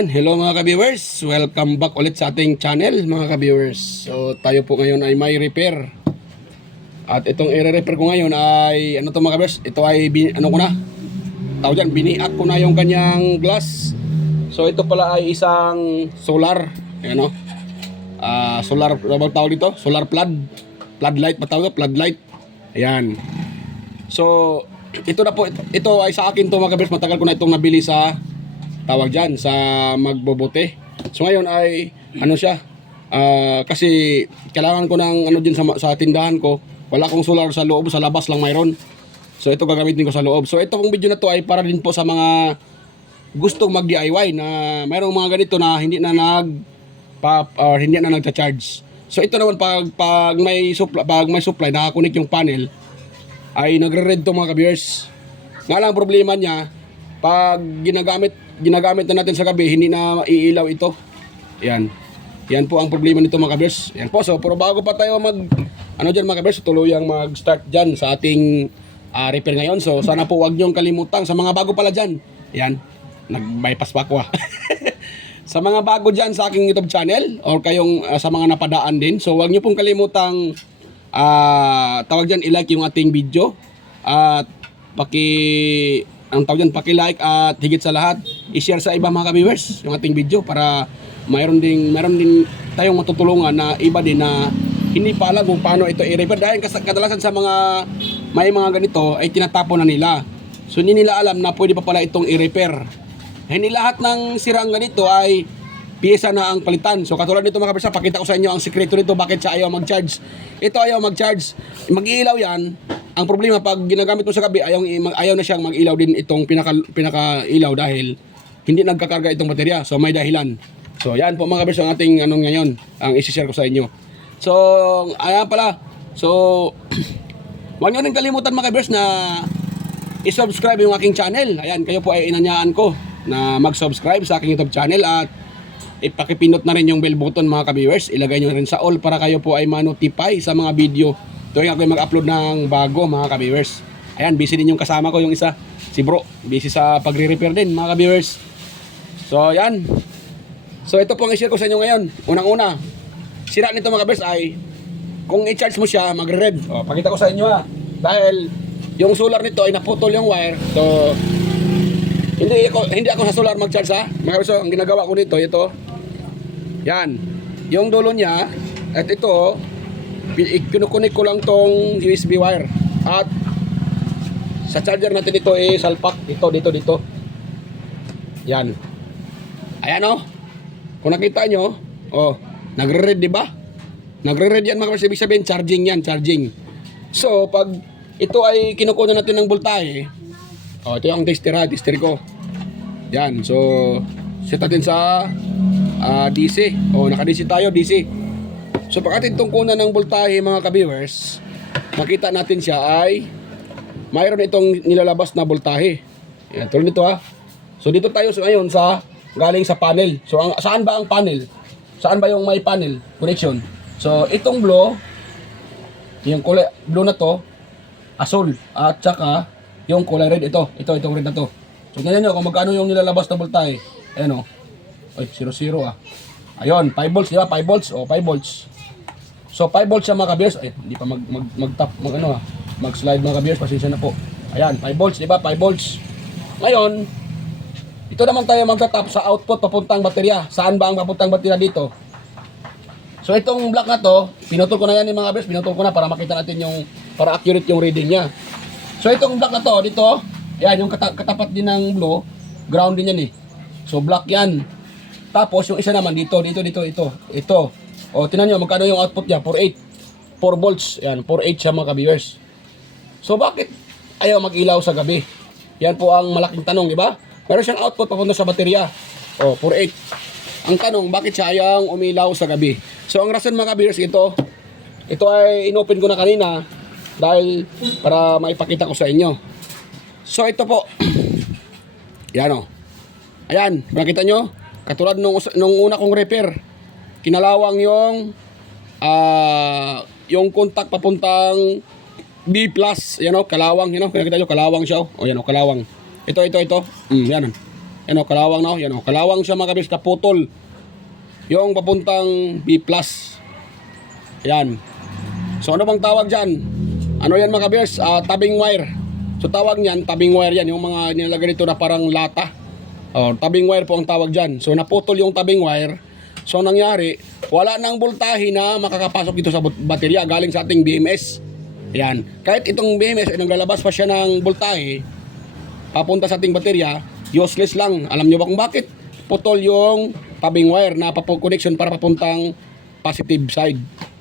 Hello mga ka-viewers, welcome back ulit sa ating channel mga ka-viewers. So tayo po ngayon ay may repair. At itong i-repair ko ngayon ay ano to mga ka-viewers, ito ay biniak ko na yung kanyang glass. So ito pala ay isang solar, ayan o. Solar, ano tawag dito? Solar floodlight ba tawag ito? Floodlight. Ayan. So ito na po, ito ay sa akin to mga ka-viewers, matagal ko na itong nabili sa tawag dyan sa magbobote. So ngayon ay ano siya, kasi kailangan ko ng ano din sa tindahan ko. Wala akong solar sa loob, sa labas lang mayroon. So ito gagamitin ko sa loob. So ito pong video na to ay para din po sa mga gustong mag DIY na mayroong mga ganito na hindi na hindi na nagcha-charge. So ito naman pag may supply nakakunik yung panel ay nagre-red to mga ka-viewers. Nga lang problema niya, pag ginagamit na natin sa gabi, hindi na iilaw ito. Yan po ang problema nito mga ka-viewers. Yan po. So pero bago pa tayo dyan mga ka-viewers, tuluyang mag-start dyan sa ating repair ngayon. So sana po wag niyong kalimutang sa mga bago pala dyan. Yan, nag-bypass pa ako sa mga bago dyan sa aking YouTube channel or kayong sa mga napadaan din. So wag niyo pong kalimutang tawag dyan, i-like yung ating video at paki-like at higit sa lahat i-share sa iba mga ka-viewers yung ating video para mayroon din tayong matutulungan na iba din na hindi pa alam kung paano ito i-repair, dahil kadalasan sa may mga ganito ay tinatapon na nila. So hindi nila alam na pwede pa pala itong i-repair. Hindi lahat ng sirang ganito ay piyesa na ang palitan. So katulad nito mga ka-viewers, pakita ko sa inyo ang sikreto nito bakit siya ayaw mag-charge. Ito ayaw mag-charge, mag-iilaw yan. Ang problema pag ginagamit mo sa gabi, ayaw na siyang mag-ilaw din itong pinaka-ilaw dahil hindi nagkakarga itong baterya. So may dahilan. So yan po mga ka-viewers ang ating ngayon, ang isi-share ko sa inyo. So ayan pala. So huwag niyo rin kalimutan mga ka-viewers na i-subscribe yung aking channel. Ayan, kayo po ay inanyaan ko na mag-subscribe sa aking YouTube channel at ipakipindot na rin yung bell button mga ka-viewers. Ilagay nyo rin sa all para kayo po ay ma-notify sa mga video tuwing ako mag-upload ng bago mga ka-viewers. Ayan, busy din yung kasama ko, yung isa, si bro. Busy sa pagre-repair din mga ka-viewers. So, ayan. So, ito po ang i-share ko sa inyo ngayon. Unang-una, sira nito mga ka-viewers ay kung i-charge mo siya, magre-red. O, pakita ko sa inyo ha. Dahil yung solar nito ay naputol yung wire. So, hindi ako sa solar mag-charge ha. Mga ka-viewers, ang ginagawa ko nito, ito. Yan. Yung dulo niya, at ito, kinukunik ko lang tong USB wire. At sa charger natin ito salpak. Dito. Yan. Ayan o. Kung nakita nyo, nagre-red diba? Nagre-red yan mga ibig sabihin, charging yan, charging. So, pag ito ay kinukuha natin ng voltahe, ito yung tester ko. Yan. So, set natin sa DC. Naka-DC tayo, DC. So pag ating tungkunan ng voltahe mga ka-viewers, makita natin siya ay mayroon itong nilalabas na voltahe. Yan, tulad nito ha. So dito tayo ngayon galing sa panel. So saan ba ang panel? Saan ba yung may panel connection? So itong blue, yung kulay blue na to, asul. At saka yung kulay red itong red na to. So ganyan nyo kung magkano yung nilalabas na voltahe. Ayan o. Ay, 0 Ayun, 5 volts, di ba? 5 volts. 5 volts. So 5 volts siya mga ka-viewers. Ay, hindi pa mag-slide mga ka-viewers, pasensya na po. Ayan, 5 volts, di ba? 5 volts. Ngayon, ito naman tayo magta-tap sa output papuntang baterya. Saan ba ang papuntang baterya dito? So itong block na to, pinutol ko na yan mga ka-viewers, pinutol ko na para makita natin para accurate yung reading niya. So itong block na to, dito, yan, yung katapat din ng blue, ground din yan eh. So block yan. Tapos yung isa naman dito. Ito. Tingnan nyo, magkano yung output niya? 4 volts. Yan, 4.8 siya mga ka-viewers. So bakit ayaw mag-ilaw sa gabi? Yan po ang malaking tanong, di ba? Meron siyang output papunta sa baterya. 4.8. Ang tanong, bakit siya ayaw umilaw sa gabi? So ang rason mga ka-viewers, ito ay inopen ko na kanina dahil para maipakita ko sa inyo. So ito po. Yan o. Ayan, makita nyo? Katulad nung una kong repair, kinalawang yung contact papuntang B+, kalawang, nakita nyo, kalawang siya. Yan kalawang. Ito. Yan. Yan o, kalawang na o. Yan o, kalawang siya mga kabiyers, kaputol. Yung papuntang B+. Yan. So ano bang tawag dyan? Ano yan mga kabiyers? Tabing wire. So tawag niyan, tabing wire yan. Yung mga nilalagay dito na parang lata. Tabing wire po ang tawag dyan. So naputol yung tabing wire. So nangyari, wala nang voltahe na makakapasok dito sa baterya galing sa ating BMS. Yan. Kahit itong BMS ay naglalabas pa siya ng voltahe papunta sa ating baterya, useless lang. Alam niyo ba kung bakit? Putol yung tabing wire na connection para papuntang positive side.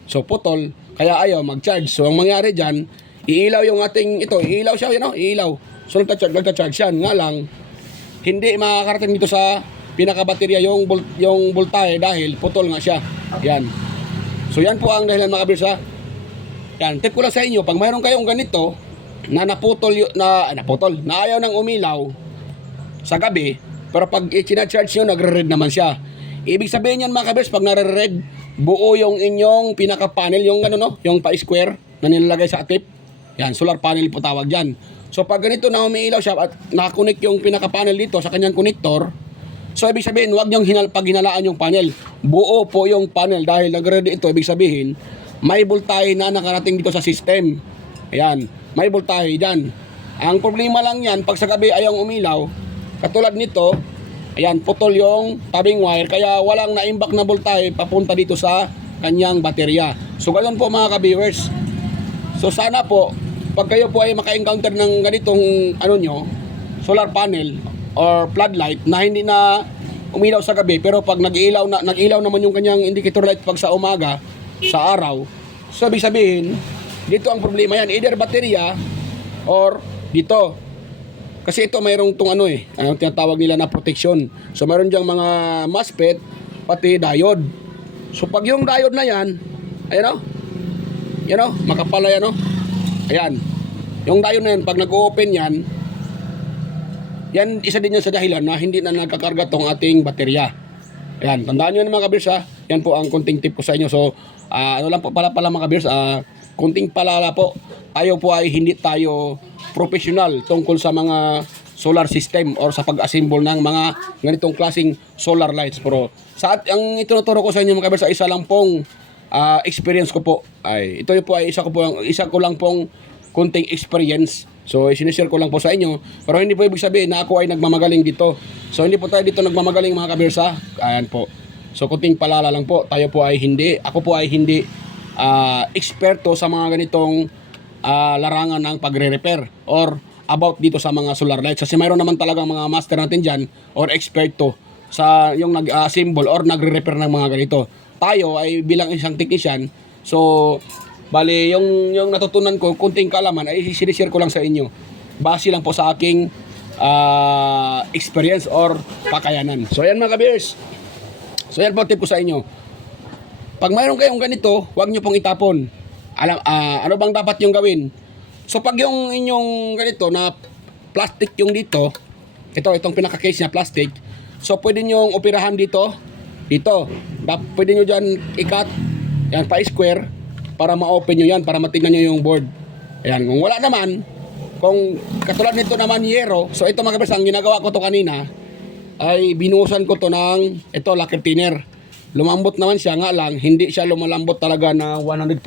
So putol, kaya ayaw mag-charge. So ang mangyari dyan, iilaw yung ating ito, iilaw siya, you know, iilaw. So nagta-charge yan. Nga lang, hindi makakarating dito sa pinakabaterya yung voltahe dahil putol nga siya. Yan. So yan po ang dahilan mga kabiyers ha. Yan, tip ko lang sa inyo, pag mayroon kayong ganito na naputol na ayaw nang umilaw sa gabi, pero pag i-charge nyo, nagre-red naman siya. Ibig sabihin yan mga kabiyers, pag nare-red, buo yung inyong pinaka-panel, yung ano no, yung pa-square na nilalagay sa atip. Yan, solar panel po tawag dyan. So pag ganito na umiilaw siya at nakakonect yung pinaka-panel dito sa kanyang connector, so ibig sabihin, huwag niyong pag-hinalaan yung panel. Buo po yung panel dahil nagre-red ito, ibig sabihin, may voltahe na nakarating dito sa system. Ayan, may voltahe dyan. Ang problema lang yan, pag sa gabi ayaw umilaw, katulad nito, ayan, putol yung tabing wire, kaya walang naimbak na voltahe papunta dito sa kanyang baterya. So ganoon po mga ka-viewers. So sana po, pag kayo po ay maka-encounter ng ganitong ano nyo, solar panel or floodlight na hindi na umilaw sa gabi, pero pag nag-ilaw naman yung kanyang indicator light pag sa umaga, sa araw, sabi sabihin, dito ang problema yan, either baterya or dito. Kasi ito mayroong tong ano ang tinatawag nila na protection. So mayroon diyang mga MOSFET, pati diode. So pag yung diode na yan, ayan o, yan o, makapal na yan o. Ayan, yung diode na yan, pag nag-open yan, yan isa din yan sa dahilan na hindi na nagkakarga tong ating baterya. Ayan, tandaan nyo mga kabiyers ha. Yan po ang kunting tip ko sa inyo. So, ano lang po pala mga kabiyers, kunting palala po. Tayo po ay hindi tayo professional tungkol sa mga solar system or sa pag-assemble ng mga ganitong klaseng solar lights. Pero ang itinuturo ko sa inyo mga kabiyers, isa lang pong experience ko po. Ay, ito po ay isa ko lang pong kunting experience. So, sinishare ko lang po sa inyo. Pero hindi po ibig sabihin na ako ay nagmamagaling dito. So, hindi po tayo dito nagmamagaling mga kabiyers ha. Ayan po. So, kunting palala lang po. Ako po ay hindi eksperto sa mga ganitong larangan ng pagre-repair or about dito sa mga solar lights. Kasi mayroon naman talagang mga master natin dyan or eksperto sa yung nag-assemble or nagre-repair ng mga ganito. Tayo ay bilang isang technician, so bali, yung natutunan ko, kunting kaalaman, ay sinishare ko lang sa inyo. Base lang po sa aking experience or kakayanan. So, yan mga kabiyers. So, yan po tip ko sa inyo. Pag mayroon kayong ganito, huwag nyo pong itapon. Ano bang dapat yung gawin? So, pag yung inyong ganito na plastic yung dito, itong pinaka-case niya, plastic, so, pwede nyo operahan dito. Pwede nyo dyan i-cut, yan, pa-square, para ma-open nyo yan, para matignan nyo yung board. Ayan, kung wala naman, kung katulad nito naman yero, so ito mga kabiyers, ang ginagawa ko to kanina, ay binuhusan ko to ng, ito, lacquer thinner. Lumambot naman siya, nga lang, hindi siya lumalambot talaga na 100%.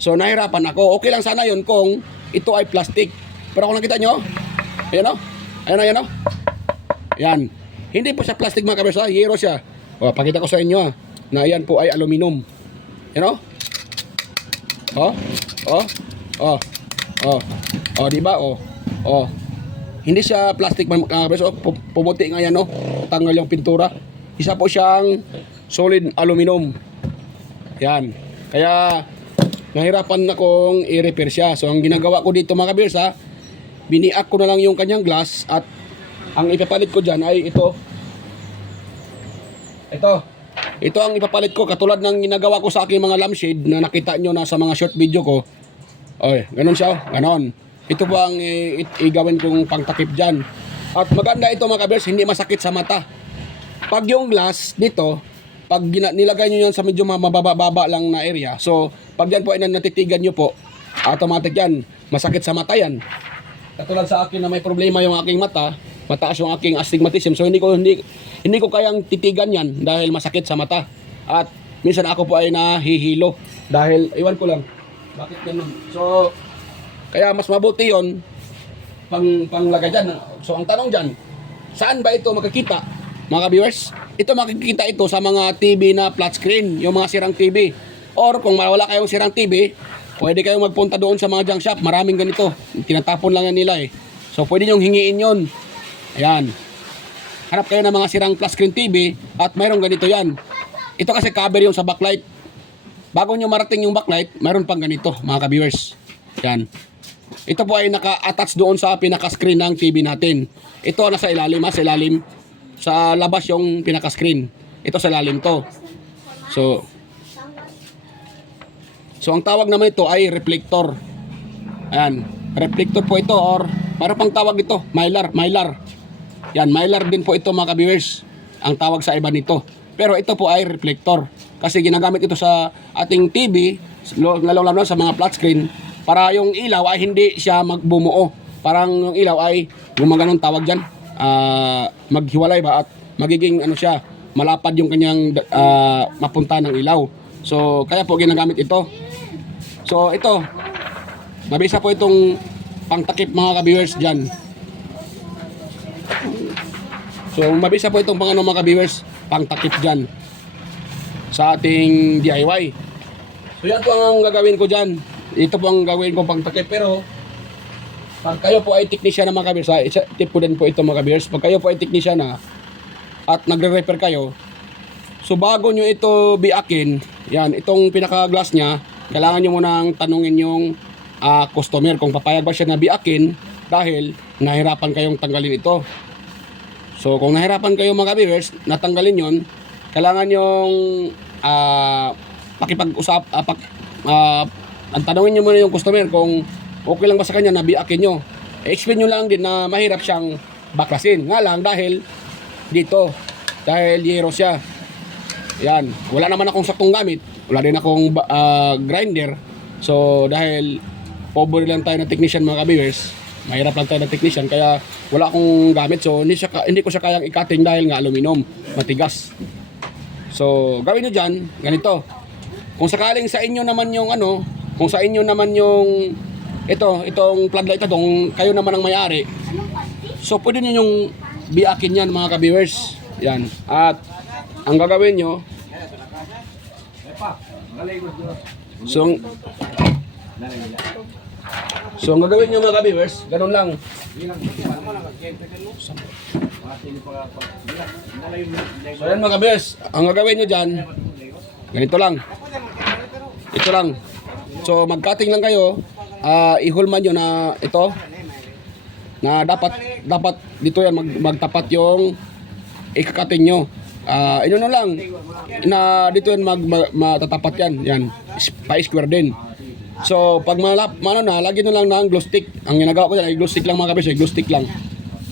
So, nahirapan ako. Okay lang sana yun kung ito ay plastic. Pero kung nakita nyo, ayan o, ayan o, ayan. Hindi po siya plastic mga kabiyers, yero siya. O, pakita ko sa inyo na ayan po ay aluminum. Ayan o. Di ba? Hindi siya plastic mga kabiyers. Pumuti nga yan, tanggal yung pintura. Isa po siyang solid aluminum. Yan. Kaya nahirapan na kong i-repair siya. So ang ginagawa ko dito mga kabiyers, biniak ko na lang yung kanyang glass at ang ipapalit ko dyan ay ito. Ito ang ipapalit ko, katulad ng ginagawa ko sa aking mga lampshade na nakita nyo na sa mga short video ko. Ganon siya, ganon. Ito po ang igawin kong pangtakip dyan. At maganda ito mga kabiyers, hindi masakit sa mata. Pag yung glass dito, pag nilagay nyo yan sa medyo mababa lang na area, so pag yan po ay natitigan nyo po, automatic yan, masakit sa mata yan. Katulad sa akin na may problema yung aking mata, mataas yung aking astigmatism. So hindi ko kayang titigan yan dahil masakit sa mata. At minsan ako po ay nahihilo dahil iwan ko lang bakit ganun. So kaya mas mabuti yon panglagay dyan. So ang tanong dyan, saan ba ito makikita mga viewers? Ito makikita ito sa mga TV na flat screen, yung mga sirang TV. Or kung wala kayong sirang TV, pwede kayong magpunta doon sa mga junk shop. Maraming ganito, tinatapon lang yan nila eh. So pwede nyong hingiin yon. Ayan, hanap kayo ng mga sirang flat screen TV at mayroong ganito yan. Ito kasi cover yung sa backlight. Bago nyo marating yung backlight, mayroon pang ganito mga ka-viewers. Yan. Ito po ay naka-attach doon sa pinaka-screen ng TV natin. Ito nasa ilalim, sa ilalim. Sa labas yung pinaka-screen. Ito sa ilalim to. So ang tawag naman ito ay reflector. Ayan. Reflector po ito or para pang tawag ito, mylar. Yan, mylar din po ito mga ka-viewers. Ang tawag sa iba nito. Pero ito po ay reflector. Kasi ginagamit ito sa ating TV, lalo sa mga flat screen, para yung ilaw ay hindi siya magbumuo. Parang yung ilaw ay gumaganong tawag dyan. Maghiwalay ba at magiging ano siya, malapad yung kanyang mapunta ng ilaw. So kaya po ginagamit ito. So ito, mabisa po itong pangtakip mga ka-viewers dyan. So mabisa po itong mga ka-viewers pangtakip dyan sa ating DIY. So yan po ang gagawin ko dyan. Ito po ang gagawin ko pangtakip. Pero pag kayo po ay technician na mga ka-viewers, isa tip ko din po ito mga ka-viewers, pag kayo po ay technician na at nagre-repair kayo, so bago nyo ito biakin, yan, itong pinaka-glass nya, kailangan nyo munang tanungin yung customer kung papayag ba siya na biakin dahil nahirapan kayong tanggalin ito. So kung nahirapan kayo mga viewers, natanggalin yon, kailangan yung pakipag-usap, ang tanungin nyo muna yung customer kung okay lang ba sa kanya na biakin nyo. Explain nyo lang din na mahirap siyang baklasin. Nga lang dahil dito, dahil yero siya. Yan, wala naman akong saktong gamit, wala din akong grinder. So dahil pobre lang tayo na technician mga viewers, mahirap lang tayo na technician, kaya wala akong gamit. So hindi ko siya kayang ikating dahil nga aluminum, matigas. So gawin nyo dyan, ganito. Kung sakaling sa inyo naman yung kung sa inyo naman yung itong floodlight na kung kayo naman ang may-ari, so pwede nyo yung biakin yan mga ka-viewers. Yan. At ang gagawin nyo, so ang gagawin nyo mga ka-viewers, ganun lang. So yan mga ka-viewers, ang gagawin nyo dyan, ganito lang. Ito lang. So mag-cutting lang kayo, ihulman nyo na ito, na dapat dito yan magtapat yung ikakating nyo. Ino lang na dito yan matatapat yan pa-square din. So pag lagyan nyo lang ng glue stick. Ang ginagawa ko dyan ay glue stick lang mga kabis, glue stick lang.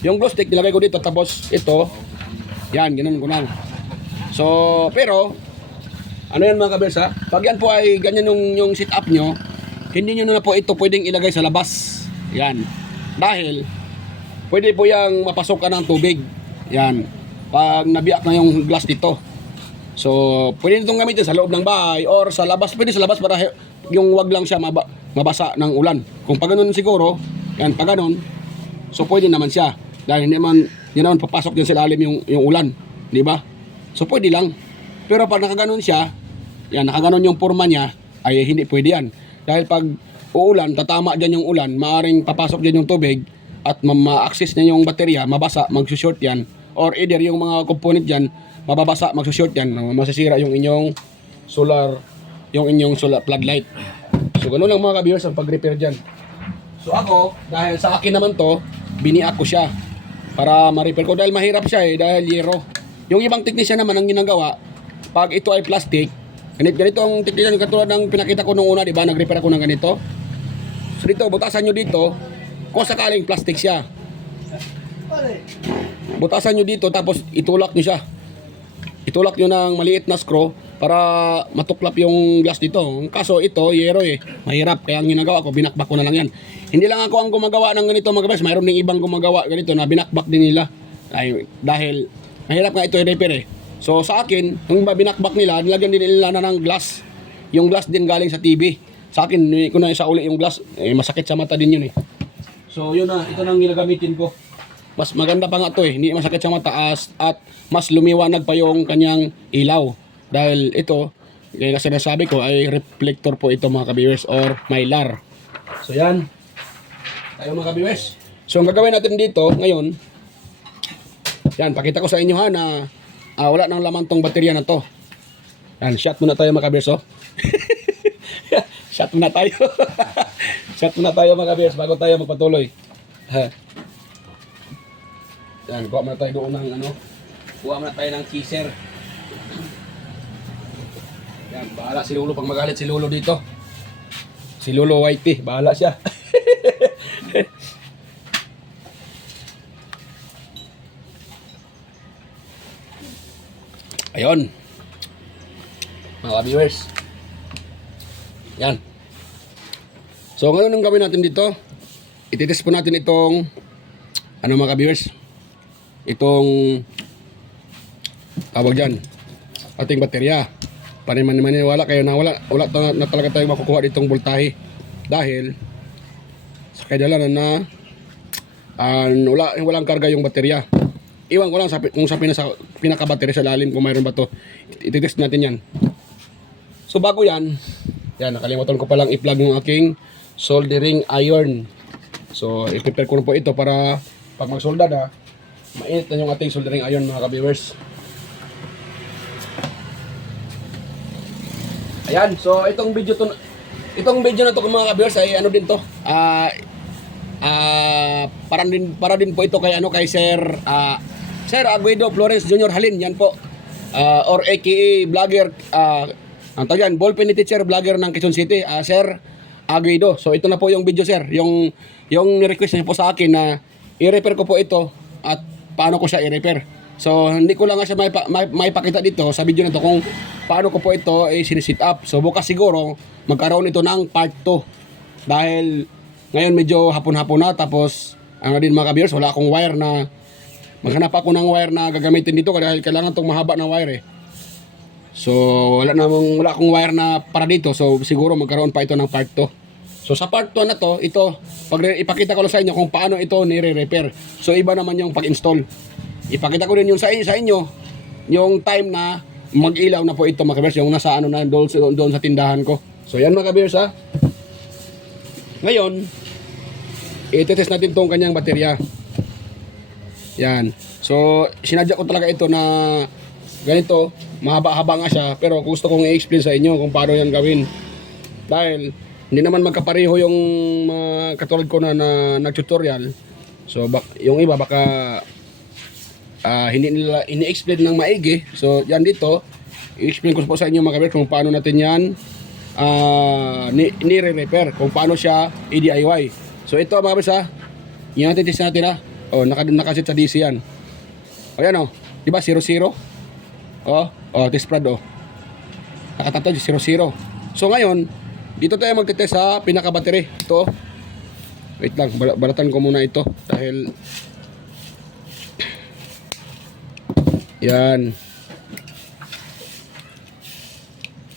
Yung glue stick nilagay ko dito, tapos ito yan, ganun ko lang. So pero ano yan mga kabis ha, pag yan po ay ganyan yung sit up nyo, hindi nyo na po ito pwedeng ilagay sa labas. Yan, dahil pwede po yung mapasukan ng tubig. Yan, pag nabiyak na yung glass dito. So pwede itong gamitin sa loob ng bahay or sa labas. Pwede sa labas para yung wag lang siya mabasa ng ulan. Kung pag ganun siguro, yan, pag ganun, so pwede naman siya. Dahil hindi naman papasok din sa ilalim yung ulan, di ba? So pwede lang. Pero pag nakaganon siya, yan, nakaganon yung forma niya, ay hindi pwede yan. Dahil pag uulan, tatama dyan yung ulan, maaring papasok dyan yung tubig at ma-access niya yung baterya, mabasa, magsushort yan. Or either yung mga component dyan, mababasa, magsushort yan, masisira yung inyong solar floodlight. So ganun lang mga ka-viewers ang pag-repair dyan. So ako, dahil sa akin naman to, biniak ko siya para ma-repair ko dahil mahirap siya dahil yero. Yung ibang technician naman ang ginagawa, pag ito ay plastic, ganito ang technician katulad ng pinakita ko nung una, di ba? Nag-repair ako ng ganito. So dito, butasan nyo dito, kung sakaling plastic siya. Butasan nyo dito, tapos itulak nyo siya. Itulak nyo ng maliit na screw, para matuklap yung glass dito. Kaso ito, yero eh. Mahirap. Kaya ang ginagawa ko, binakbak ko na lang yan. Hindi lang ako ang gumagawa ng ganito mga kabiyers. Mayroon ding ibang gumagawa ganito na binakbak din nila. Dahil mahirap nga ito i-repair eh. So sa akin, yung binakbak nila, nilagyan din nila na ng glass. Yung glass din galing sa TV. Sa akin, hindi ko na isa uli yung glass. Masakit sa mata din yun eh. So yun na, ito na ang ginagamitin ko. Mas maganda pa nga to eh. Hindi masakit sa mataas at mas lumiwanag pa yung kanyang ilaw. Dahil ito, kaya kasi nasabi ko ay reflector po ito mga kabiwers or mylar. So yan. Tayo mga kabiwers. So ang gagawin natin dito ngayon, yan, pakita ko sa inyo ha na wala nang laman tong baterya na to. Yan, shot muna tayo mga kabiwers oh. Shot muna tayo. Shot muna tayo mga kabiwers bago tayo magpatuloy. Yan, kuha muna tayo doon ng ano. Kuha muna tayo ng kisser. Yan, bahala si Lolo pag magalit si Lolo dito. Si Lolo Whitey, bahala siya. Ayun. Mga viewers. Yan. So ngayon ang gawin natin dito, ititest po natin itong ano mga viewers. Itong tawag dyan, ating baterya. Maniwala kayo na wala na talaga tayong makukuha ditong voltahe dahil sa kadalanan na walang karga yung baterya. Iwan ko lang kung sa pinaka-baterya sa lalim kung mayroon ba to. Ititest natin yan. So bago yan, nakalimutan ko palang i-plug yung aking soldering iron. So i-prepare ko na po ito para pag magsolda na, mainit na yung ating soldering iron mga ka-viewers. Ayan, so itong video na to mga ka-viewers ay ano din to. Para din po ito kay Sir Aguido Flores Jr. Halin, yan po. Or aka vlogger, ang tawag yan, ballpen teacher vlogger ng Quezon City, Sir Aguido. So ito na po yung video sir, yung request niyo po sa akin na i-repair ko po ito at paano ko siya i-repair. So hindi ko lang nga siya may pakita dito sa video na to kung paano ko po ito sinisit up. So bukas siguro magkaroon ito ng part 2 dahil ngayon medyo hapon-hapon na, tapos ano din mga ka-viewers, wala akong wire na maghanap ako ng wire na gagamitin dito dahil kailangan tong mahaba na wire eh. So wala akong wire na para dito, so siguro magkaroon pa ito ng part 2. So sa part 2 na to, ipakita ko lang sa inyo kung paano ito nire-repair. So iba naman yung pag-install. Ipakita ko rin yung sa inyo yung time na mag-ilaw na po ito mga ka-viewers, yung nasa ano na doon sa tindahan ko. So yan mga ka-viewers ha. Ngayon, i-test natin tong kanyang baterya. Yan. So, sinadya ko talaga ito na ganito, mahaba-haba nga siya, pero gusto kong i-explain sa inyo kung paano yan gawin. Dahil, hindi naman magkapareho yung katulad ko na nag-tutorial. So, yung iba baka hindi nila ini-explain ng maigi. So, yan dito, i-explain ko po sa inyo mga kabir kung paano natin yan nire-repair, kung paano siya i-DIY. So ito mga kabis ha, yung natin test natin ha. O nakasit sa DC yan. O yan o, diba 0-0? O test prod o, nakatatod 0-0. So ngayon dito tayo magtetest sa pinaka-battery. Ito, wait lang, balatan ko muna ito dahil yan.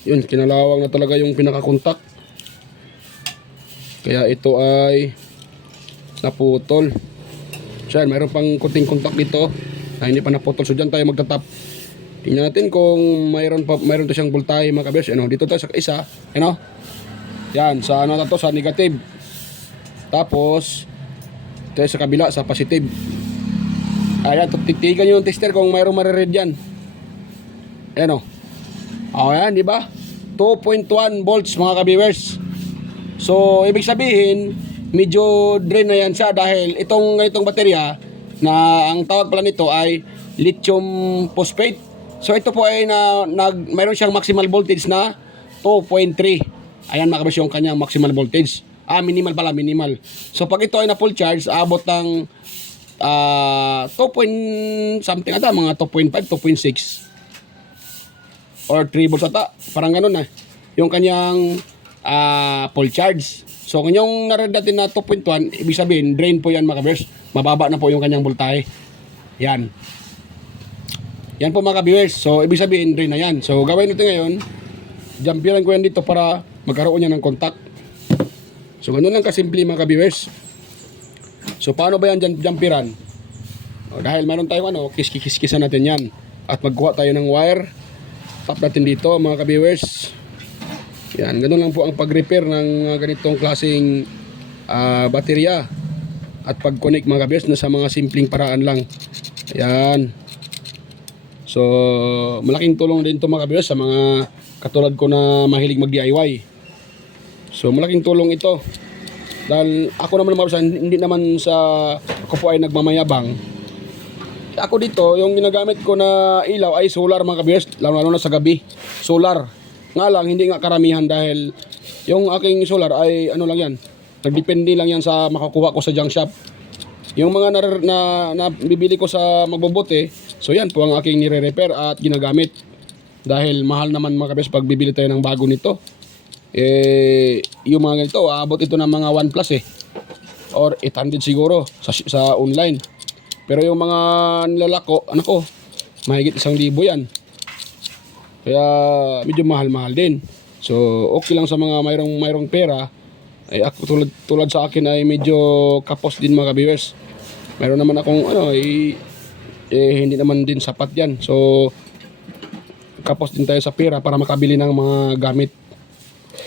Yun, kinalawang na talaga yung pinaka-contact. Kaya ito ay naputol. So yan, mayroon pang kunting contact dito na hindi pa naputol. So dyan tayo magtatap. Tingnan natin kung mayroon to siyang voltahe mga kabiyers. Ano, dito tayo sa isa. Ano? Yan, sa ano na to, sa negative. Tapos, tayo sa kabila, sa positive. Ayan, titigan nyo yung tester kung mayroong mariread yan. Ayan o. Ayan, di ba? 2.1 volts mga ka-viewers. So, ibig sabihin, medyo drain na yan siya dahil itong baterya na ang tawag pala nito ay lithium phosphate. So, ito po ay mayroon siyang maximal voltage na 2.3. Ayan mga ka-viewers yung kanyang maximal voltage. Minimal pala, minimal. So, pag ito ay na full charge, aabot ng 2 point something ata, mga 2.5, 2.6. or 3 volts ata. Parang ganun na. Yung kanyang full charge. So kung yung naread natin na 2.1, ibig sabihin, drain po yan mga ka-viewers. Mababa na po yung kanyang voltahe. Yan. Yan po mga ka-viewers. So ibig sabihin, drain na yan. So gawin natin ngayon, jumperan ko yan dito para magkaroon yan ng contact. So ganun lang kasimple mga ka-viewers. So paano ba yan jumperan? Dahil meron tayong kiskisan natin yan. At magkuha tayo ng wire. Tap natin dito mga ka-viewers. Yan, ganun lang po ang pag-repair ng ganitong klaseng baterya. At pag-connect mga ka-viewers na sa mga simpleng paraan lang. Yan. So, malaking tulong din ito mga ka-viewers sa mga katulad ko na mahilig mag-DIY. So, malaking tulong ito. Dahil ako naman mga ka-viewers, hindi naman sa ako po ay nagmamayabang. Ako dito, yung ginagamit ko na ilaw ay solar mga ka-viewers, lalo na sa gabi. Solar. Nga lang, hindi nga karamihan dahil yung aking solar ay ano lang yan. Nagdepende lang yan sa makukuha ko sa junk shop. Yung mga na bibili ko sa magbobote, so yan po ang aking nire-repair at ginagamit. Dahil mahal naman mga ka-viewers pag bibili tayo ng bago nito. Yung mga ganito, aabot ito ng mga 1 plus or 800 siguro sa online. Pero yung mga nilalako, mahigit 1,000 yan. Kaya medyo mahal-mahal din. So okay lang sa mga mayroong pera. Ay ako tulad sa akin ay medyo kapos din mga ka-viewers. Mayroon naman akong hindi naman din sapat yan. So kapos din tayo sa pera para makabili ng mga gamit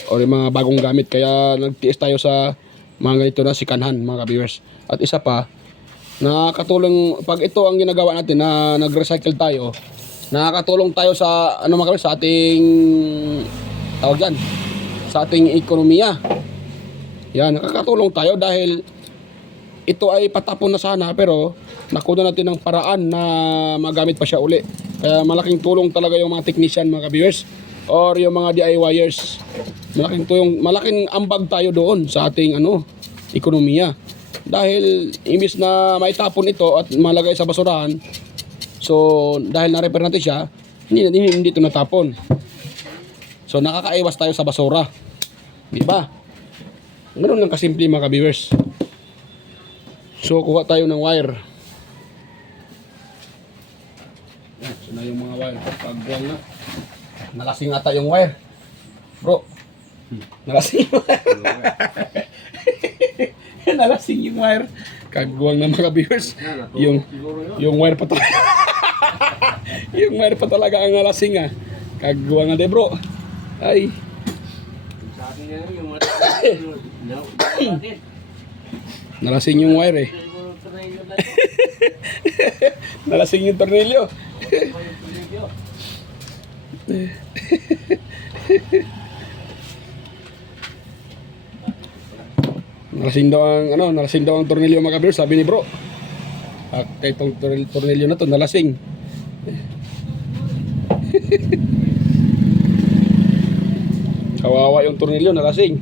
o yung mga bagong gamit. Kaya nagtiis tayo sa mga ganito na sikanhan mga ka-viewers. At isa pa, nakakatulong pag ito ang ginagawa natin na nag-recycle tayo, nakakatulong tayo sa sa ating tawag dyan, sa ating ekonomiya. Yan, nakakatulong tayo dahil ito ay patapon na sana pero nakuha natin ng paraan na magamit pa siya uli. Kaya malaking tulong talaga yung mga technician mga ka-viewers or yung mga DIYers. Malaking tulong, malaking ambag tayo doon sa ating ekonomiya. Dahil imbis na maitapon ito at malagay sa basurahan, so dahil na-repair natin siya, hindi ito natapon. So nakakaiwas tayo sa basura. Di ba? Ganoon lang kasimple mga ka-viewers. So kuha tayo ng wire. Yan, so na yung mga wire. Pagbuwang na. Nalasing ata yung wire. Bro. Nalasing yung wire. Nalasing yung wire. Kagwang na mga viewers. Yung wire pa talaga. Yung wire pa talaga ang nalasing Kagwang na de bro. Ay. Nalasing yung wire Nalasing yung tornilyo. Nalasing daw ang tornilyo mga ka-viewers, sabi ni bro. At itong tornilyo na to nalasing. Kawawa yung tornilyo, nalasing.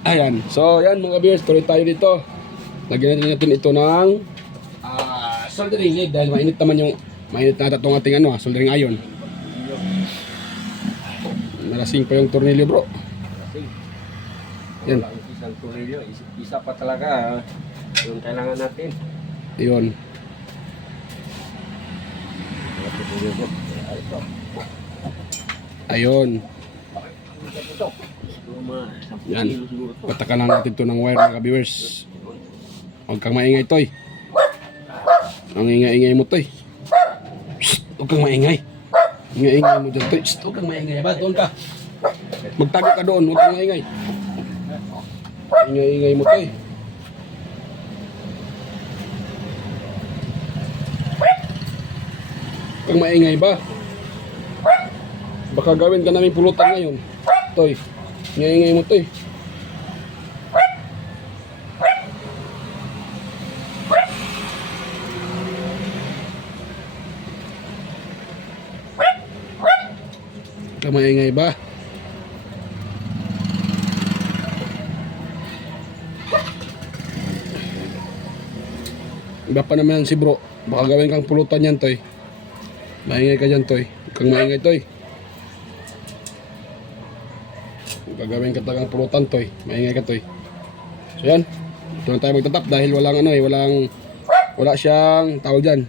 Ayan, so yan mga ka-viewers, tuloy tayo dito. Lagyan natin ito ng soldering lead dahil mainit na itong ating soldering iron. Nalasing pa yung tornilyo bro. Yan. Isang tornilyo, isa pa talaga yung kailangan natin. Yun. Ayun. Yan. Patakan lang natin ito ng wire mga ka-viewers. Huwag kang maingay toy. Ang ingay-ingay mo toy. Huwag kang maingay. Ingay-ingay mo dyan toy. Huwag kang maingay. Ba? Doon ka. Magtago ka doon. Huwag kang maingay. Ingay-ingay mo toy. Huwag kang maingay ba? Baka gawin ka namin pulutan ngayon. Toy. Ingay-ingay mo toy. Maingay ba? Iba pa naman si bro. Baka gawin kang pulutan yan toy. Maingay ka dyan, Toy. Huwag kang maingay, Toy. Gagawin ka talagang pulutan, Toy. Maingay ka, Toy. So yan. Ito na tayo magtatap dahil walang ano eh, wala siyang tawag dyan.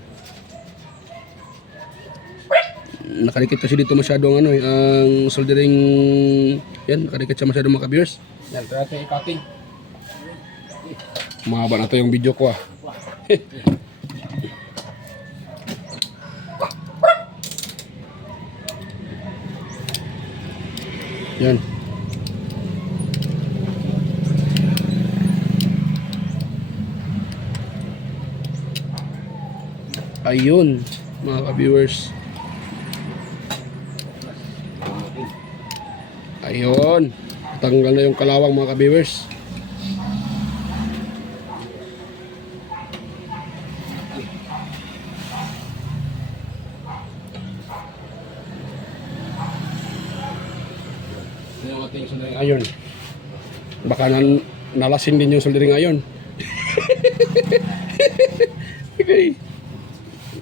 Nakadikit kasi dito masyadong ano eh, ang soldering, yan, nakadikit siya masyadong mga ka-viewers. Yan, kaya natin i-cutting. Mahaba na to yung video ko ah. Yan. Ayun, mga ka-viewers. Ayun. Tanggal na yung kalawang, mga ka-viewers. Yung ating soldering iron. Baka nalasing din yung soldering iron. Okay.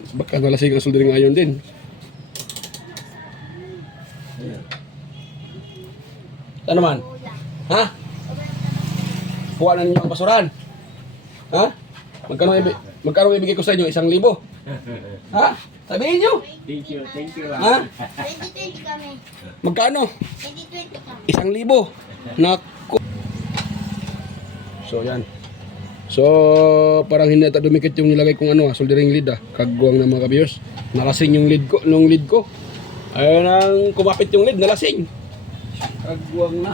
Baka nalasing ang soldering iron din. Ano naman? Ha? Kuha na ninyo ang basuran. Ha? Magkano ibigay ko sa inyo? 1,000? Ha? Sabihin nyo. Thank you. Ha? 2020 kami. Magkano? 2020 kami. 1,000. Naku. So, yan. So, parang hindi ata dumikit yung nilagay kong ano, soldering lead ah. Kagwang ng mga ka-viewers. Nalasing yung lead ko, nung lead ko. Ayun ang kumapit yung lead, nalasing. Kagwang na.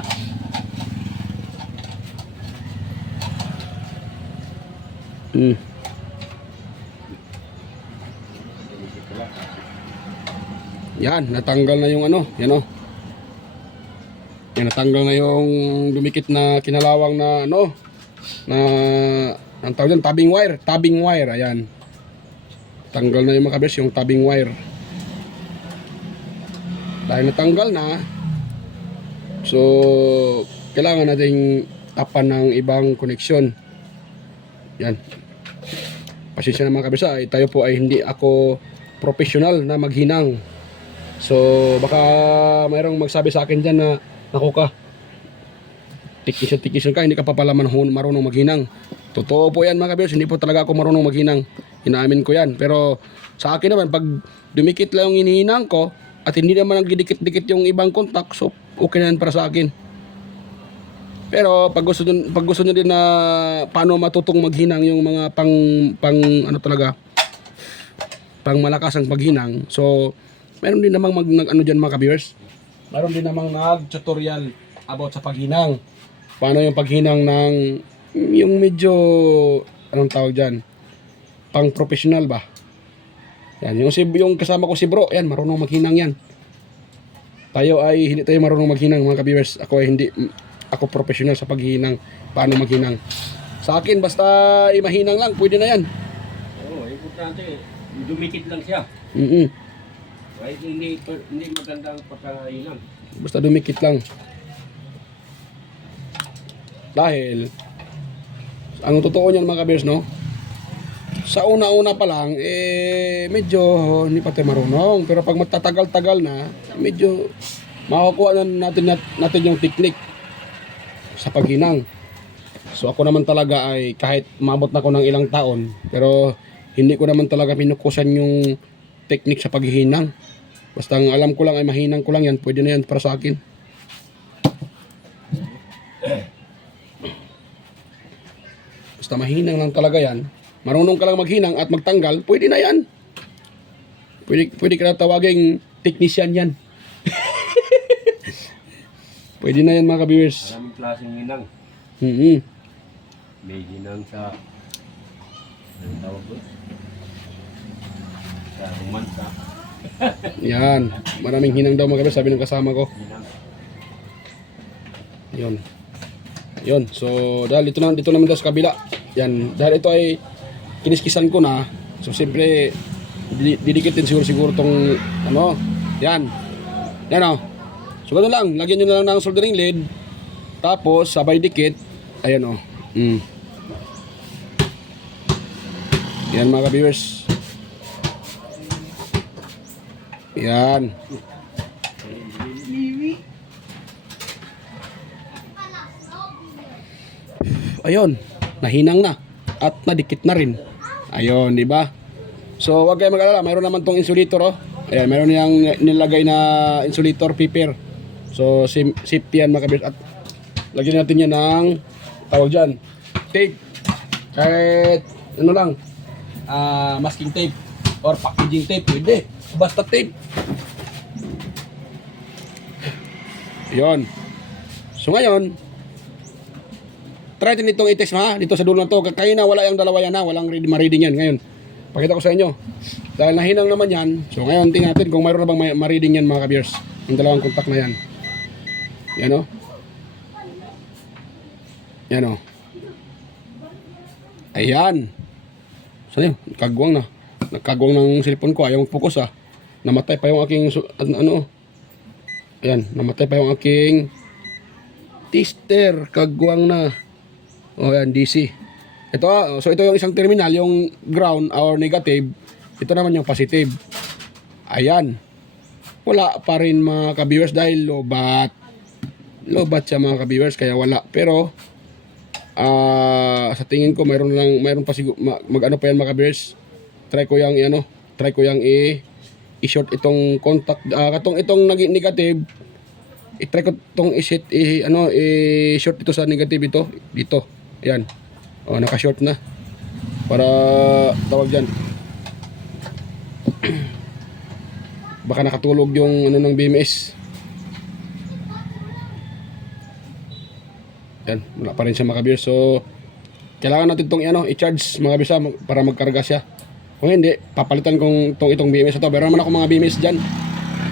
Yan, natanggal na yung ano, yan o. Yan, natanggal na yung dumikit na kinalawang na ano, na ang tawag dyan, tabbing wire, ayan. Tanggal na yung mga kabers, yung tabbing wire. Dahil natanggal na, so kailangan nating tapan ng ibang koneksyon. Yan. Pasensya na mga kabers, tayo po ay hindi ako professional na maghinang. So baka mayroong magsabi sa akin dyan na naku ka, technician ka, hindi ka pa pala marunong maghinang. Totoo po yan mga kabiyos, hindi po talaga ako marunong maghinang. Inaamin ko yan. Pero sa akin naman, pag dumikit lang yung hinihinang ko at hindi naman ang didikit-dikit yung ibang kontak, so okay na yan para sa akin. Pero pag gusto nyo din na paano matutong maghinang yung mga pang ano talaga, pang malakas ang paghinang, so meron din namang ano dyan mga kabiyos. Meron din namang nag-tutorial about sa paghinang. Paano yung paghinang ng yung medyo anong tawag dyan, pang professional ba yan, yung kasama ko si bro, yan marunong maghinang yan. Tayo ay hindi tayo marunong maghinang mga ka-viewers. Ako ay hindi ako professional sa paghinang, paano maghinang. Sa akin basta mahinang lang, pwede na yan. Oo, importante dumikit lang siya. Kahit hindi maganda ang pagkahilang. Basta dumikit lang. Dahil ang totoo niyan mga kabers, no, sa una-una pa lang medyo hindi pa tayo marunong, pero pag magtatagal-tagal na medyo makukuha na natin yung technique sa paghinang. So ako naman talaga ay kahit maabot na ako ng ilang taon, pero hindi ko naman talaga pinukusan yung technique sa paghihinang. Basta ang alam ko lang ay mahinang ko lang yan, pwede na yan para sa akin. Basta mahinang lang talaga yan. Marunong ka lang maghinang at magtanggal, pwede na yan. Pwede ka na tawaging technician yan. Pwede na yan mga ka-viewers. Maraming klaseng hinang. May hinang sa anong tawag doon? Sa romansa. Yan. Maraming hinang daw mga ka-viewers, sabi ng kasama ko. Hinang. Yun. Yun. So, dahil dito naman daw sa kabila. Yan. Dahil ito ay kiniskisan ko na. So, siyempre, didikitin siguro tong ano. Yan. Yan o. So, gano'n lang. Lagyan nyo na lang ng soldering lead. Tapos, sabay dikit. Ayan o. Yan mga ka-viewers. Yan. Ayun, nahinang na at nadikit na rin. Ayun, di ba? So, wag kayo mag-alala, mayroon naman tong insulator, oh. Ayan, mayroon yang nilagay na insulator paper. So, safety yan mga kabiyers. At lagyan natin yan ng tawag dyan, tape. Kahit ano lang, masking tape or packaging tape, pwede. Basta tape. Yun. So ngayon, try natin itong i-test ha, dito sa dulo na to. Kaya na wala yung dalawa yan ha, walang ma-reading yan. Ngayon, pakita ko sa inyo. Dahil nahinang naman yan, so ngayon tingnan natin kung mayroon na bang ma-reading yan mga kabiyers. Yung dalawang contact na yan. Yan o. Yan o. Ayan. So yun, kagwang na. Nagkagwang ng cellphone ko, ayaw mag-focus ha. Namatay pa yung aking, ayan, namatay pa yung aking tester, kagwang na. O yan, DC. Ito, so ito yung isang terminal, yung ground or negative. Ito naman yung positive. Ayan. Wala pa rin mga ka-viewers dahil lobat. Lobat siya mga ka-viewers, kaya wala. Pero, sa tingin ko, mayroon pa siguro, mag-ano pa yan mga ka-viewers. Try ko yung i-short itong contact, itong negative. I-try ko itong i-short ito sa negative ito. Dito. Ayan. O, naka-short na. Para, tawag dyan. Baka nakatulog yung ng BMS. Yan, wala pa rin siya mga kabiyers. So, kailangan natin itong i-charge mga kabiyers para magkarga siya. Kung hindi, papalitan kong itong BMS ito. Meron naman ako mga BMS dyan.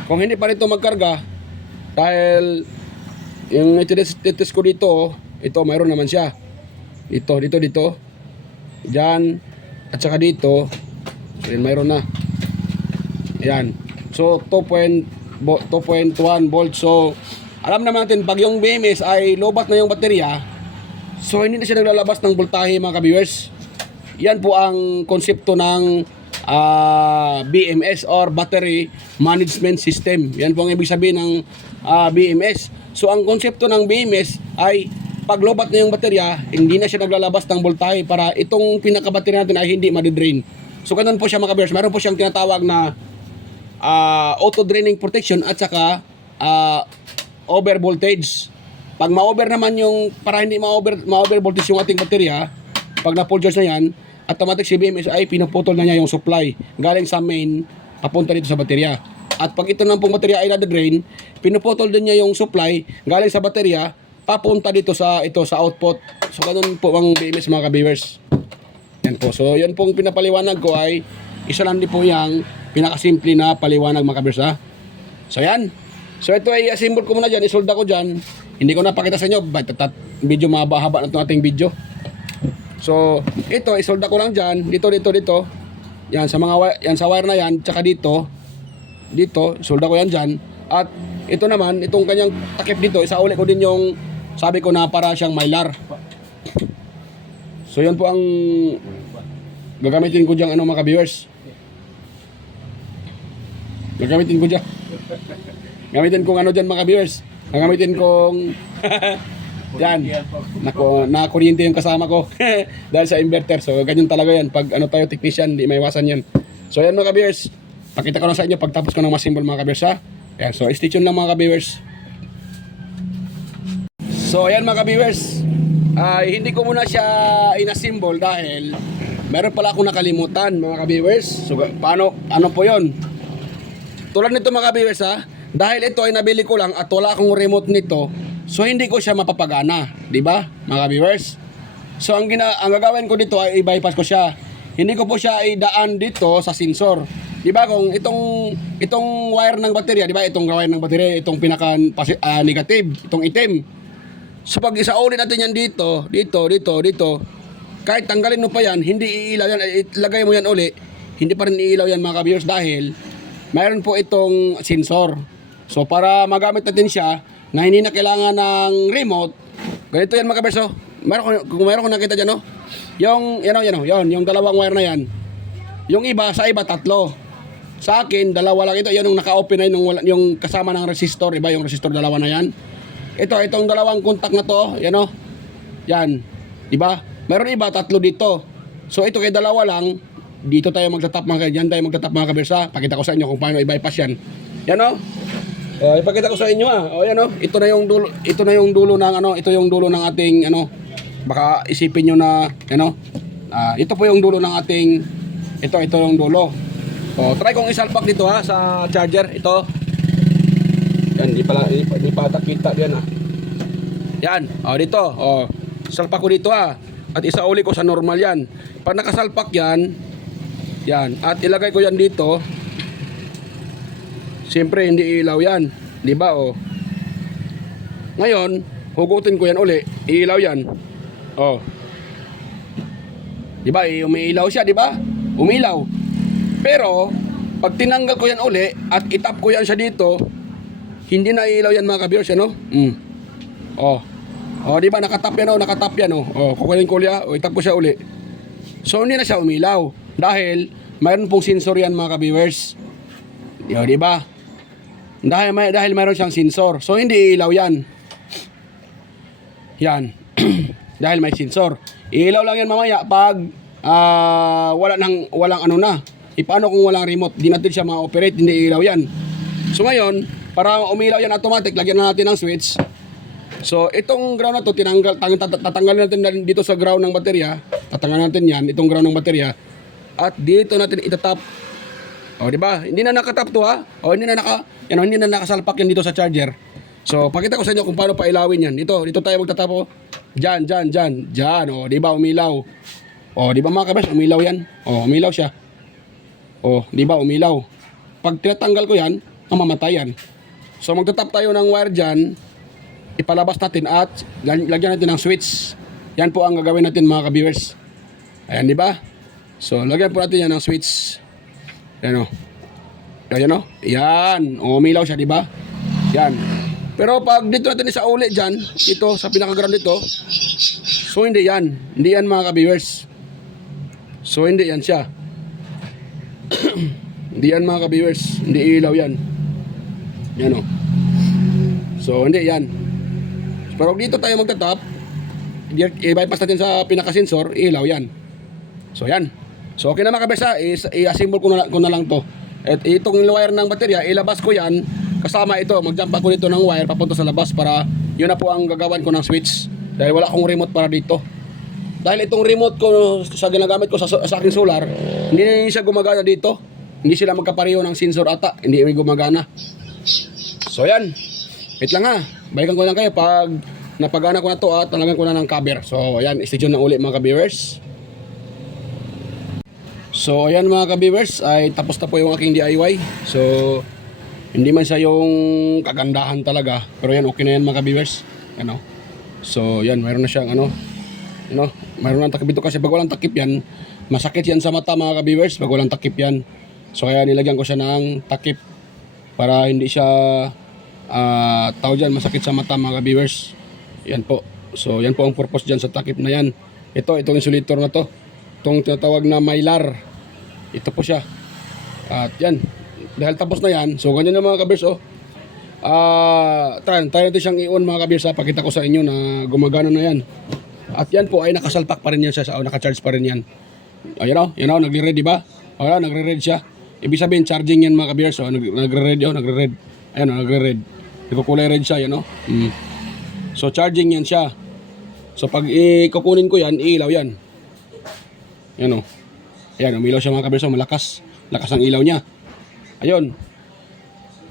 Kung hindi pa rin ito magkarga, dahil yung ititest ko dito, ito mayroon naman siya. Dito. Diyan. At saka dito. Yan, mayroon na. Yan. So, 2.1 volt. So, alam naman natin, pag yung BMS ay lobat na yung baterya, so hindi na siya naglalabas ng voltahe mga ka-viewers. Yan po ang konsepto ng BMS or Battery Management System. Yan po ang ibig sabihin ng BMS. So, ang konsepto ng BMS ay pag lobat na yung baterya, hindi na siya naglalabas ng voltahe para itong pinakabaterya natin ay hindi madidrain. So, ganun po siya mga ka-viewers. Meron po siyang tinatawag na auto-draining protection at saka over voltage. Pag ma-over naman yung, para hindi ma-over voltage yung ating baterya, pag na-full charge na yan, automatic si BMS ay pinuputol na niya yung supply galing sa main papunta dito sa baterya. At pag ito na pong baterya ay na-drain, pinuputol din niya yung supply galing sa baterya papunta dito sa output. So ganun po ang BMS mga ka-viewers. Yan po. So yan pong pinapaliwanag ko ay isa lang din po yung pinakasimple na paliwanag mga ka-viewers ha. So yan. So ito ay assemble ko muna dyan, isolda ko dyan. Hindi ko napakita sa inyo, video mahaba na itong ating video. So ito, isolda ko lang dyan, dito. Yan, sa wire na yan, tsaka dito, isolda ko yan dyan. At ito naman, itong kanyang takip dito, isauli ko din yung, sabi ko na para siyang mylar. So yan po ang gagamitin ko dyan, mga ka-viewers. Gagamitin ko dyan. Gamitin kong dyan mga viewers. Gagamitin kong dyan. Nakuryente yung kasama ko. Dahil sa inverter. So ganyan talaga yan. Pag tayo technician, di maiwasan yan. So yan mga viewers. Pakita ko lang sa inyo pagtapos ko ng masimbol mga viewers ha. Ayan, so stay tuned lang mga viewers. So ayan mga viewers. Hindi ko muna siya inasimbol dahil meron pala akong nakalimutan mga viewers. So paano, po yon? Tulad nito mga viewers ha. Dahil ito ay nabili ko lang at wala akong remote nito, so hindi ko siya mapapagana, di ba, mga viewers? So ang gagawin ko dito ay i-bypass ko siya. Hindi ko po siya idaan dito sa sensor. Di ba kung itong wire ng baterya, di ba, itong wire ng baterya, itong pinaka negative, itong itim. So pag isauli natin yan dito, kahit tanggalin mo pa yan, hindi iilaw yan, ilagay mo yan uli, hindi pa rin iilaw yan mga viewers dahil mayroon po itong sensor. So para magamit natin siya na hindi na kailangan ng remote, ganito yan mga kaberso. Kung meron ko nakita dyan, no? Yung dalawang wire na yan. Yung iba, sa iba, tatlo. Sa akin, dalawa lang ito. Yan yung naka-open na yun, yung kasama ng resistor. Diba? Yung resistor dalawa na yan. Itong dalawang contact na to. Yan o. Yan. Diba? Meron iba, tatlo dito. So ito kay dalawa lang. Dito tayo magtatap mga kaibigan. Tayo magtatap mga kabirsa. Pakita ko sa inyo kung paano i-bypass yan. Yan o. Ipakita ko sa inyo yan o. Ito na yung dulo ng ano. Ito yung dulo ng ating ano. Baka isipin nyo na ano. Ito po yung dulo ng ating ito yung dulo. Try kong isalpak dito sa charger. Ito. Yan, di pa kita diyan Yan, dito. Salpak ko dito At isauli ko sa normal yan. Pag nakasalpak yan, at ilagay ko yan dito. Siyempre hindi ilaw yan, di ba Ngayon, hugutin ko yan uli, iilaw yan. Di ba? Umiilaw siya, di ba? Umilaw. Pero pag tinanggal ko yan uli at itap ko yan siya dito, hindi na iilaw yan mga ka-viewers, di ba nakatap yan kukunin ko ulit, itap ko siya uli. So hindi na siya umilaw dahil mayroon pong sensor yan mga ka-viewers. Di ba? Dahil mayroon siyang sensor. So hindi iilaw yan. Yan. Dahil may sensor. Iilaw lang yan mamaya pag walang ano na. Paano kung walang remote? Di natin siya ma-operate, hindi ilaw yan. So ngayon, para umilaw yan automatic, lagyan na natin ng switch. So itong ground na to, tatanggalin natin dito sa ground ng baterya. Tatanggalin natin yan, itong ground ng baterya. At dito natin itatap. Di ba? Hindi na nakatap to hindi na nakasalpak yan dito sa charger. So pakita ko sa inyo kung paano pailawin yan. Dito tayo magtatapo. Diyan. Di ba umilaw? Di ba mga kabers, umilaw yan? Umilaw siya. Di ba umilaw? Pag tinatanggal ko yan, mamamatay yan. So magtatap tayo ng wire dyan, ipalabas natin at lagyan natin ng switch. Yan po ang gagawin natin mga ka-viewers. Ayan, di ba? So lagyan po natin yan ng switch. Ayan Yan, umilaw siya, di ba? Yan. Pero pag dito natin isauli dyan, ito sa pinaka-ground dito, so hindi yan mga ka-viewers. So hindi yan siya. Hindi yan mga ka-viewers, hindi ilaw yan. Yan So hindi yan. Pero dito tayo magtatap, i-bypass natin sa pinaka-sensor, ilaw yan. So yan. So okay na mga ka-viewers i-assemble ko na lang to. At itong wire ng baterya, ilabas ko yan. Kasama ito, mag-jump ako dito ng wire papunta sa labas para yun na po ang gagawan ko ng switch. Dahil wala akong remote para dito. Dahil itong remote ko sa ginagamit ko sa aking solar, hindi na siya gumagana dito. Hindi sila magkapareho ng sensor ata. Hindi gumagana. So yan. Wait lang Balikan ko lang kayo pag napagana ko na to at talagan ko na ng cover. So yan, stay tuned na uli mga ka-viewers. So ayan mga ka-viewers, ay tapos na po yung aking DIY. So hindi man siya yung kagandahan talaga, pero yan okay na yan mga ka-viewers. So yan, mayroon na siyang mayroon ng takip dito kasi pag walang takip yan, masakit yan sa mata mga ka-viewers pag walang takip yan. So kaya nilagyan ko siya ng takip para hindi siya masakit sa mata mga ka-viewers. Yan po. So yan po ang purpose dyan sa takip na yan. Itong insulator na to, itong tinatawag na mylar, ito po siya. At yan, dahil tapos na yan, so ganyan na mga ka-viewers tayo natin siyang i-on mga ka-viewers pakita ko sa inyo na gumagana na yan. At yan po ay nakasalpak pa rin yan siya, naka-charge pa rin yan. Nagre-red, di ba? Nagre-red siya. Ibig sabihin charging yan mga ka-viewers. Nagre-red. Ayan nagre-red. Nagkukulay red siya, So charging yan siya. So pag kukunin ko yan, ilaw yan. Ayan, umilaw siya mga ka-viewers, malakas ang ilaw niya. Ayun.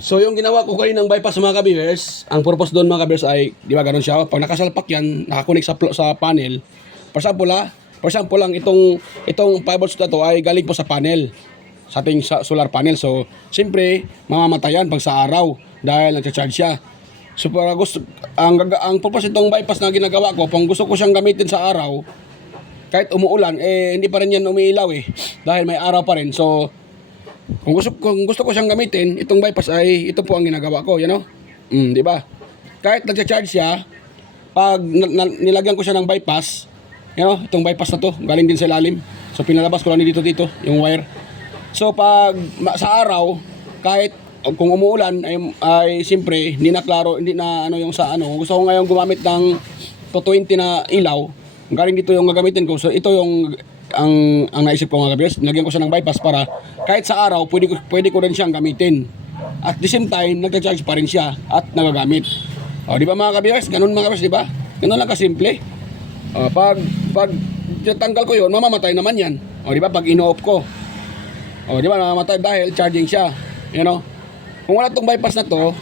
So yung ginawa ko kayo ng bypass mga ka-viewers, ang purpose doon mga ka-viewers ay, di ba ganun siya, pag nakasalpak yan, nakakunik sa panel. For example lang, itong 5 volts na to ay galing po sa panel, sa ating solar panel. So siyempre, mamamatayan pag sa araw dahil nagcha-charge siya. So para ang purpose itong bypass na ginagawa ko, kung gusto ko siyang gamitin sa araw, kahit umuulan, hindi pa rin yan umiilaw dahil may araw pa rin. So kung gusto ko siyang gamitin, itong bypass ay ito po ang ginagawa ko, di ba? Kahit nagcha-charge siya, pag nilagyan ko siya ng bypass, itong bypass na to, galing din sa ilalim. So pinalabas ko lang dito yung wire. So pag sa araw, kahit kung umuulan ay siyempre hindi na klaro, hindi na ano yung sa ano. Gusto ko ngayon gumamit ng 220 na ilaw. Galing dito yung gagamitin ko. So ito yung ang naisip ko mga kabiyers. Nilagyan ko siya ng bypass para kahit sa araw pwede ko rin siyang gamitin. At the same time, nagcha-charge pa rin siya at nagagamit. O di ba mga kabiyers? Ganun mga kabiyers, di ba? Ganun lang kasimple. Pag tanggal ko yun, mamamatay naman yan. O di ba? Pag ino-off ko. O di ba? Mamamatay dahil charging siya. You know? Kung wala tong bypass na to,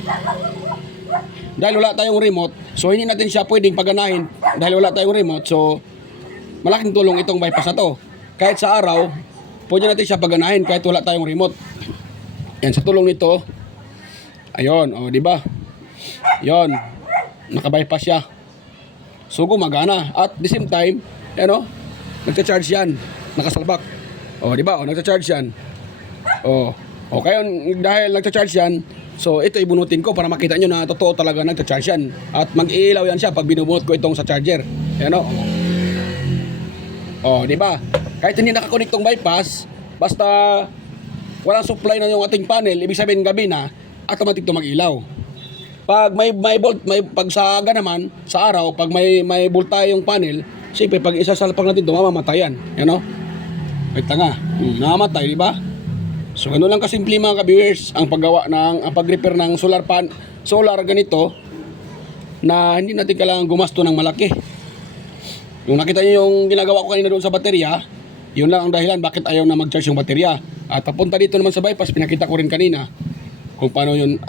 dahil wala tayong remote, so hindi natin siya pwedeng paganahin dahil wala tayong remote. So malaking tulong itong bypass na to. Kahit sa araw, pwede natin siya paganahin kahit wala tayong remote. Yan, sa tulong nito, ayun, o di ba? Yon, naka-bypass siya. So gumagana at the same time, ano, nagcha-charge yan, nakasalbak. O di ba? O nagcha-charge yan. O kaya dahil nagcha-charge yan, so ito ibunutin ko para makita nyo na totoo talaga nagcha-charge yan. At mag-iilaw yan siya pag binubunot ko itong sa charger. Ayan o. O, di ba? Kahit hindi nakakonect tong bypass, basta walang supply na yung ating panel, ibig sabihin gabi na, automatic to mag-ilaw. Pag may pag sa aga naman, sa araw, pag may volta yung panel, siyempre pag isasalpak natin ito, mamamatayan. Yan o. Ay tanga. Namamatay, di ba? So ganoon lang kasimple mga ka-viewers ang paggawa ng pag-repair ng solar ganito na hindi natin kailangan gumasto ng malaki. Yung nakita niyo yung ginagawa ko kanina doon sa baterya, yun lang ang dahilan bakit ayaw na mag-charge yung baterya. At papunta dito naman sa bypass, pinakita ko rin kanina kung paano yun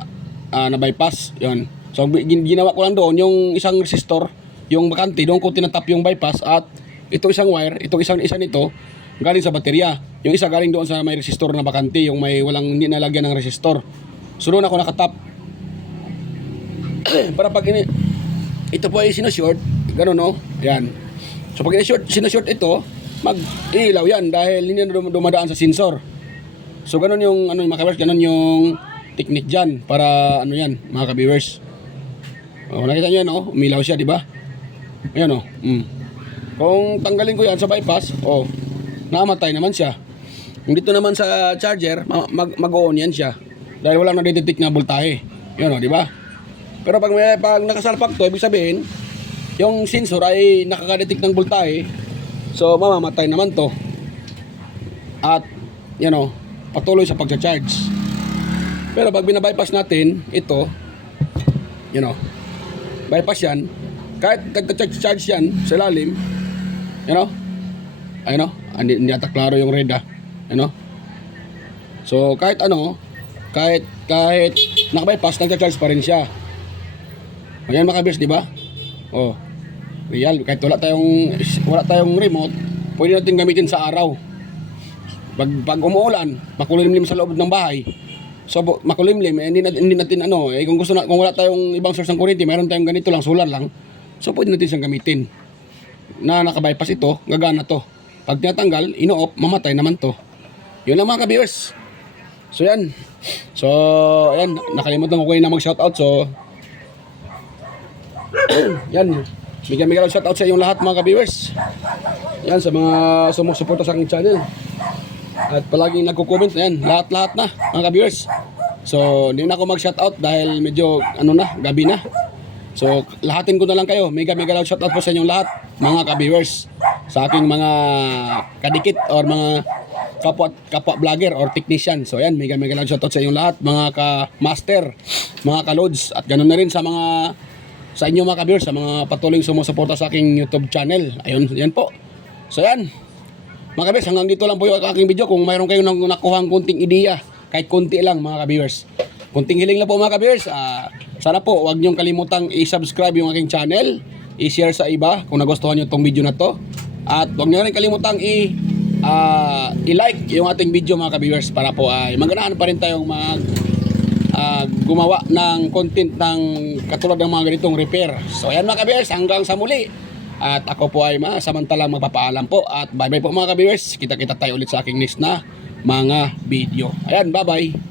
na bypass. Yun. So ginawa ko lang doon yung isang resistor, yung bakante, doon ko tinatap yung bypass at ito isang wire, itong isa nito galing sa baterya. Yung isa galing doon sa may resistor na bakante, yung may walang hindi nalagyan ng resistor. So doon ako nakatap. Para pag ito po ay sinashort, gano'n no? Yan. So pag sinashort ito, mag-ilaw yan dahil hindi na dumadaan sa sensor. So gano'n yung mga ka-viewers, gano'n yung technique dyan para ano yan, mga ka-viewers. Nakita nyo yan, umilaw siya, di ba? Ayan Kung tanggalin ko yan sa bypass, namatay naman siya. Kung dito naman sa charger, mag-on yan siya. Dahil walang nadidetect na voltahe. Yun di ba? Pero pag nakasalpak to, ibig sabihin, yung sensor ay nakakadetect ng voltahe. So, mamamatay naman to. At, patuloy sa pagcha-charge. Pero pag binabypass natin, ito, bypass yan, kahit nagcha-charge yan sa lalim, hindi ata klaro yung red so kahit naka-bypass, nagcha-charge pa rin siya. Ayan mga ka-viewers, di ba? Real, kahit wala tayong remote, pwede natin gamitin sa araw. Pag umuulan, makulimlim sa loob ng bahay. So makulimlim, hindi natin kung wala tayong ibang source ng kuryente, mayroon tayong ganito lang, solar lang. So pwede natin siyang gamitin. Na naka-bypass ito, gagana to. Pag tinatanggal, ino-off, mamatay naman to. Yun lang mga ka-viewers. So yan. So yan, nakalimutan ko kayo na mag-shoutout. So yan. Bigyan shoutout sa inyong lahat mga ka-viewers. Yan, sa mga sumusuporta sa aking channel. At palaging nagko-comment na yan. Lahat-lahat na mga ka-viewers. So hindi na ako mag-shoutout dahil medyo gabi na. So lahatin ko na lang kayo. Mega shoutout po sa inyong lahat mga ka-viewers. Sa aking mga kadikit or mga kapwa vlogger or technician. So yan, mega shoutout sa inyong lahat mga ka-master, mga ka-loads. At ganoon na rin sa inyo mga ka-viewers, sa mga patuloy sumusuporta sa aking YouTube channel. Ayun, yan po. So yan, mga ka-viewers, hanggang dito lang po yung aking video. Kung mayroon kayong nakuhang kunting ideya, kahit kunti lang mga ka-viewers. Kunting hiling lang po mga ka-viewers. Sana po, huwag niyong kalimutang i-subscribe yung aking channel, i-share sa iba kung nagustuhan niyo tong video na to. At huwag niyo rin kalimutang i-like yung ating video mga ka-viewers para po ay maganahan pa rin tayong gumawa ng content ng katulad ng mga ganitong repair. So ayan mga ka-viewers, hanggang sa muli. At ako po ay samantalang magpapaalam po. At bye bye po mga ka-viewers. Kita-kita tayo ulit sa aking next na mga video. Ayan, bye bye.